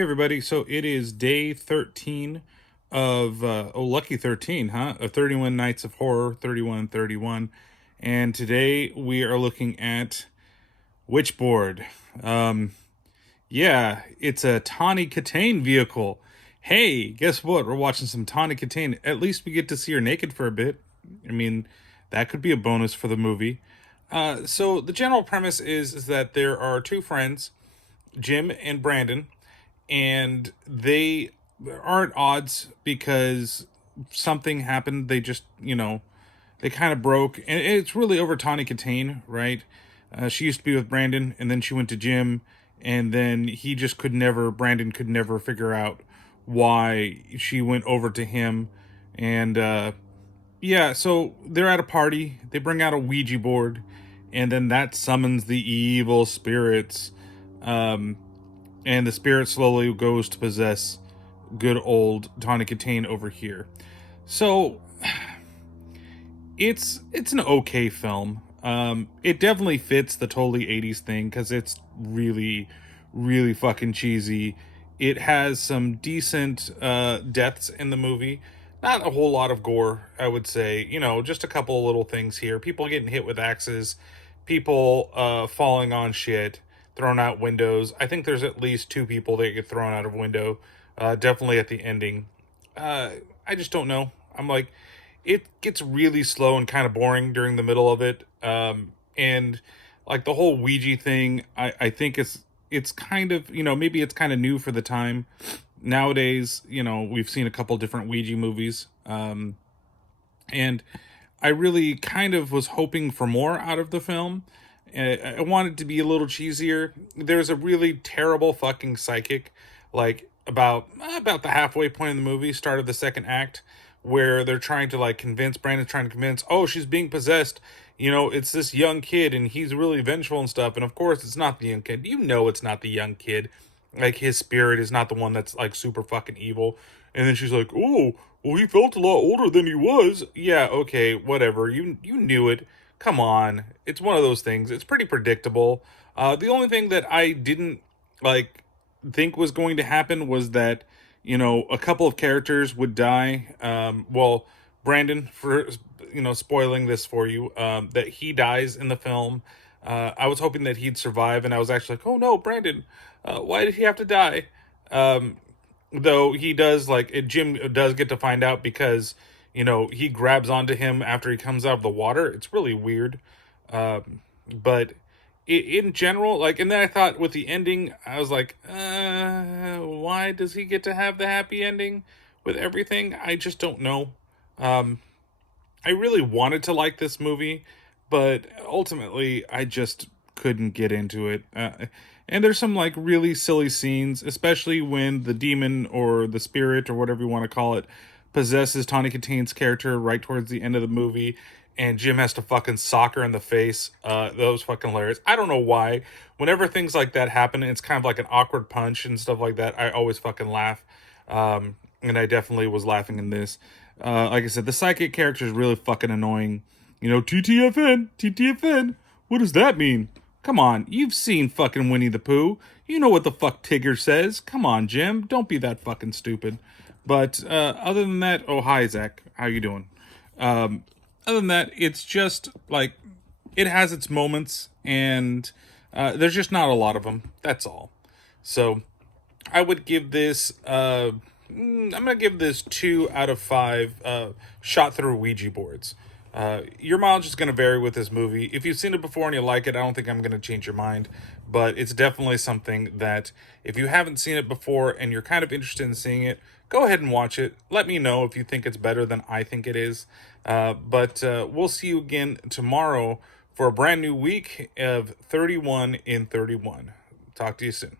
Hey everybody, so it is day 13 of, lucky 13, huh? Of 31 Nights of Horror, 3131. And today we are looking at Witchboard. Yeah, it's a Tawny Kataen vehicle. Hey, guess what? We're watching some Tawny Kataen. At least we get to see her naked for a bit. I mean, that could be a bonus for the movie. So the general premise is that there are two friends, Jim and Brandon, and they are at odds because something happened. They just, they kind of broke, and it's really over Tawny Kataen, right? She used to be with Brandon, and then she went to Jim, and then Brandon could never figure out why she went over to him. And yeah, so they're at a party. They bring out a Ouija board, and then that summons the evil spirits. And the spirit slowly goes to possess good old Tawny Kataen over here. So it's an okay film. It definitely fits the totally 80s thing because it's really, really fucking cheesy. It has some decent deaths in the movie. Not a whole lot of gore, I would say. Just a couple of little things here. People getting hit with axes, people falling on shit, thrown out windows. I think there's at least two people that get thrown out of window. Definitely at the ending. I just don't know. I'm like, it gets really slow and kind of boring during the middle of it. And like the whole Ouija thing, I think it's kind of, maybe it's kind of new for the time. Nowadays, we've seen a couple different Ouija movies. And I really kind of was hoping for more out of the film. I wanted to be a little cheesier. There's a really terrible fucking psychic, like about the halfway point in the movie, start of the second act, where they're trying to Brandon's trying to convince, oh, she's being possessed. It's this young kid and he's really vengeful and stuff. And of course, it's not the young kid. It's not the young kid. Like, his spirit is not the one that's like super fucking evil. And then she's like, oh, well, he felt a lot older than he was. Yeah, okay, whatever. You knew it. Come on. It's one of those things. It's pretty predictable. The only thing that I didn't think was going to happen was that, a couple of characters would die. Well, Brandon, for, spoiling this for you, that he dies in the film. I was hoping that he'd survive, and I was actually like, oh no, Brandon, why did he have to die? Though he does, Jim does get to find out because, he grabs onto him after he comes out of the water. It's really weird. But in general, and then I thought with the ending, I was like, why does he get to have the happy ending with everything? I just don't know. I really wanted to like this movie, but ultimately I just couldn't get into it. And there's some really silly scenes, especially when the demon or the spirit or whatever you want to call it possesses Tawny Kataen's character right towards the end of the movie, and Jim has to fucking sock her in the face. That was fucking hilarious. I don't know why. Whenever things like that happen, it's kind of like an awkward punch and stuff like that, I always fucking laugh. And I definitely was laughing in this. Like I said, the psychic character is really fucking annoying. TTFN, TTFN. What does that mean? Come on, you've seen fucking Winnie the Pooh. You know what the fuck Tigger says. Come on, Jim. Don't be that fucking stupid. But other than that, oh, hi, Zach. How you doing? Other than that, it's just, it has its moments, and there's just not a lot of them. That's all. So, I would give this, I'm going to give this 2 out of 5 shot through Ouija boards. Your mileage is going to vary with this movie. If you've seen it before and you like it, I don't think I'm going to change your mind. But it's definitely something that, if you haven't seen it before and you're kind of interested in seeing it, go ahead and watch it. Let me know if you think it's better than I think it is. But we'll see you again tomorrow for a brand new week of 31 in 31. Talk to you soon.